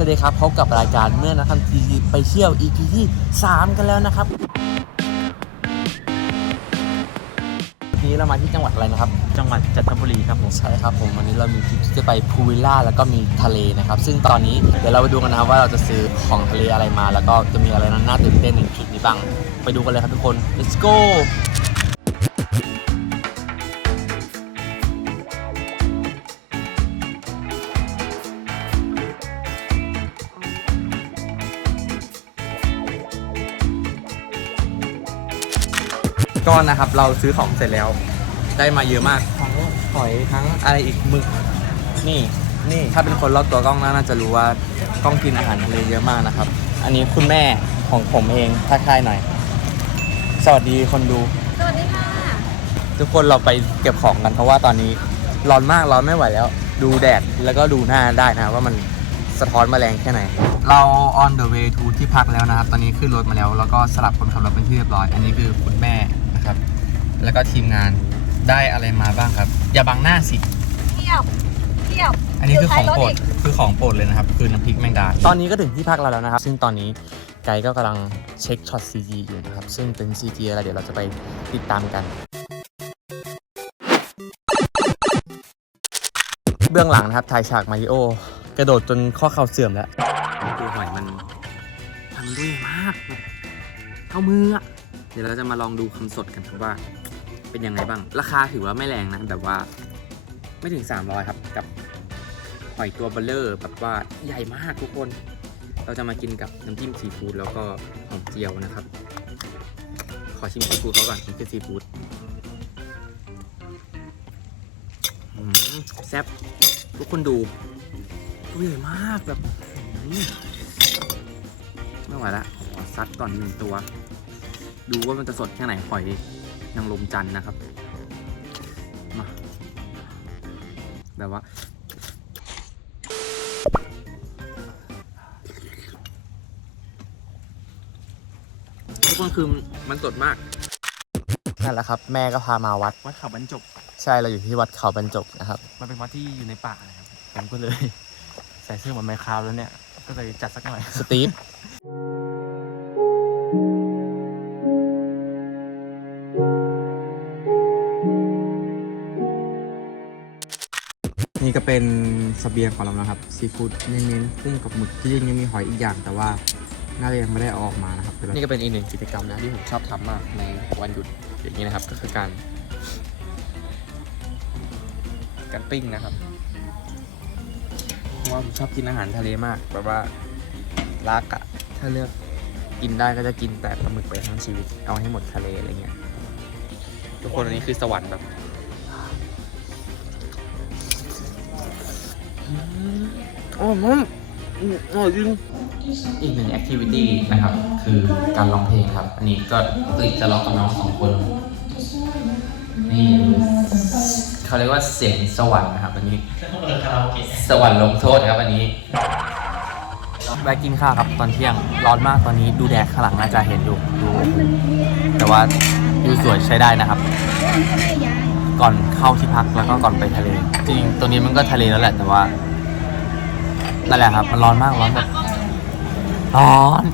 วัสดีครับพบกับรายการเมื่อนักทำทีไปเที่ยว EP ที่ 3 กันแล้วนะครับวันนี้เรามาที่จังหวัดอะไรนะครับ จังหวัดจันทบุรีครับผมใช่ครับผมวันนี้เรามีทริปที่จะไปพูวิลล่าแล้วก็มีทะเลนะครับ ซึ่งตอนนี้เดี๋ยวเราไปดูกันนะครับว่าเราจะซื้อของทะเลอะไรมา แล้วก็จะมีอะไรนั้นน่าตื่นเต้นในทริปนี้บ้างไปดูกันเลยครับทุกคน let's go ก็นะครับ เราซื้อของเสร็จแล้ว ได้มาเยอะมากทั้งหอยทั้งอะไรอีกหมึกนี่นี่ถ้าเป็นคนรอบตัวกล้องน่าจะรู้ว่ากล้องกินอาหารทะเลเยอะมากนะครับ อันนี้คุณแม่ของผมเองทักทายหน่อย สวัสดีคนดู สวัสดีค่ะ ทุกคนเราไปเก็บของกันเพราะว่าตอนนี้ร้อนมากร้อนไม่ไหวแล้ว ดูแดดแล้วก็ดูหน้าได้นะว่ามันสะท้อนแมลงแค่ไหน เรา on the way to ที่พักแล้วนะครับ ตอนนี้ขึ้นรถมาแล้ว แล้วก็สลับคนขับรถเป็นที่เรียบร้อย อันนี้คือคุณแม่ นะครับ แล้วก็ทีมงานได้อะไรมาบ้างครับ อย่าบังหน้าสิ เที่ยวเที่ยวอันนี้คือของโปรดเที่ยวท้ายถกคือของโปรดเลยนะครับ คือน้ำพริกแมงดา ตอนนี้ก็ถึงที่พักเราแล้วนะครับ ซึ่งตอนนี้ไกด์ก็กำลังเช็คช็อต CG อยู่นะครับ ซึ่งเป็น CG อะไรเดี๋ยวเราจะไปติดตามกัน เบื้องหลังนะครับถ่ายฉากมาริโอกระโดดจนข้อเข่าเสื่อมแล้วดูหอยมันทำด้วยมากแบบเท่ามืออะ เดี๋ยวเราจะมาลองดูคำสดกันครับว่า เป็นยังไงบ้าง ราคาถือว่าไม่แรงนะแบบว่า ไม่ถึง 300 ครับ กับหอยตัวเบลเลอร์แบบว่าใหญ่มากทุกคน เราจะมากินกับน้ำจิ้มซีฟู้ดแล้วก็หอมเจียวนะครับ ขอชิมซีฟู้ดเขาก่อนนี่คือซีฟู้ดแซ่บทุกคนดูตัวใหญ่มากแบบไม่ไหวละขอซัดก่อนหนึ่งตัว ดูว่ามันจะสดแค่ไหนหอยนางรมจันทร์นะครับ มาแบบว่าทุกคนคือมันสดมาก นั่นแหละครับ แม่ก็พามาวัด วัดเขาบรรจบ ใช่เราอยู่ที่วัดเขาบรรจบนะครับ มันเป็นวัดที่อยู่ในป่านะครับผมก็เลย ใส่เสื้อเหมือนไมค์คราวแล้วเนี่ย ก็เลยจัดสักหน่อย สตีฟ นี่ก็เป็นสเสบียงของเรานะครับซีฟู้ดเน้นๆกุ้งกับหมึกที่จริงยังมีหอยอีกอย่างแต่ว่าน่าจะยังไม่ได้เอาออกมานะครับนี่ก็เป็นอีกหนึ่งกิจกรรมนะที่ผมชอบทำมากในวันหยุดอย่างนี้นะครับก็คือการการปิ้งนะครับเพราะว่าผมชอบกินอาหารทะเลมากแบบว่ารักอะถ้าเลือกกินได้ก็จะกินแต่ปลาหมึกไปทั้งชีวิตเอาให้หมดทะเลอะไรเงี้ยทุกคนอันนี้คือสวรรค์แบบ อ๋อมันอร่อยจริงอีกหนึ่งแอคทิวิตี้นะครับ คือการร้องเพลงครับ อันนี้ก็ติจะร้องกับน้องสองคน นี่เขาเรียกว่าเสียงสวรรค์นะครับ อันนี้ สวรรค์ลงโทษครับอันนี้ไปกินข้าวครับตอนเที่ยงร้อนมากตอนนี้ดูแดดข้างหลังน่าจะเห็นอยู่ดูแต่ว่าวิวสวยใช้ได้นะครับ ก่อนเข้าที่พักแล้วก็ก่อนไปทะเล จริงตัวนี้มันก็ทะเลแล้วแหละแต่ว่า นั่นแหละครับ มันร้อนมากร้อนแบบร้อน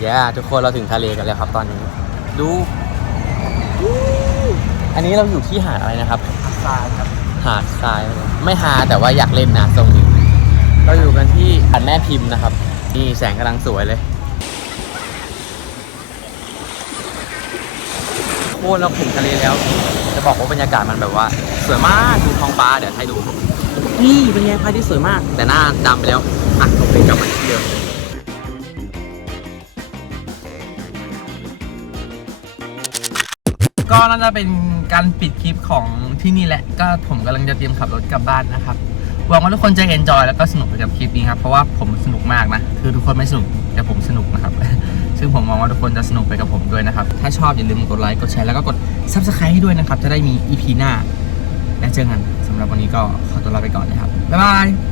แย่ทุกคนเราถึงทะเลกันแล้วครับตอนนี้ ดู อันนี้เราอยู่ที่หาดอะไรนะครับ ทรายครับ หาดทรายไม่หาแต่ว่าอยากเล่นนะตรงนี้ เราอยู่กันที่หาดแม่พิมพ์นะครับ นี่แสงกำลังสวยเลย โคตรเราถึงทะเลแล้ว จะบอกว่าบรรยากาศมันแบบว่า สวยมากดูท้องฟ้าเดี๋ยวให้ดู นี่เป็นไงพระอาทิตย์สวยมาก แต่หน้าดำไปแล้วอะโอเคกลับมาที่เดิมก็น่าจะเป็นการปิดคลิปของ ที่นี่แหละก็ผมกำลังจะเตรียมขับรถกลับบ้านนะครับหวังว่าทุกคนจะเอนจอยแล้วก็สนุกไปกับคลิปนี้ครับเพราะว่าผมสนุกมากนะคือทุกคนไม่สนุกแต่ผมสนุกนะครับซึ่งผมมองว่าทุกคนจะสนุกไปกับผมด้วยนะครับถ้าชอบอย่าลืมกดไลค์กดแชร์แล้วก็กดซับสไครต์ให้ด้วยนะครับจะได้มี EP หน้าและเจอกันสำหรับวันนี้ก็ขอตัวลาไปก่อนนะครับบ๊ายบาย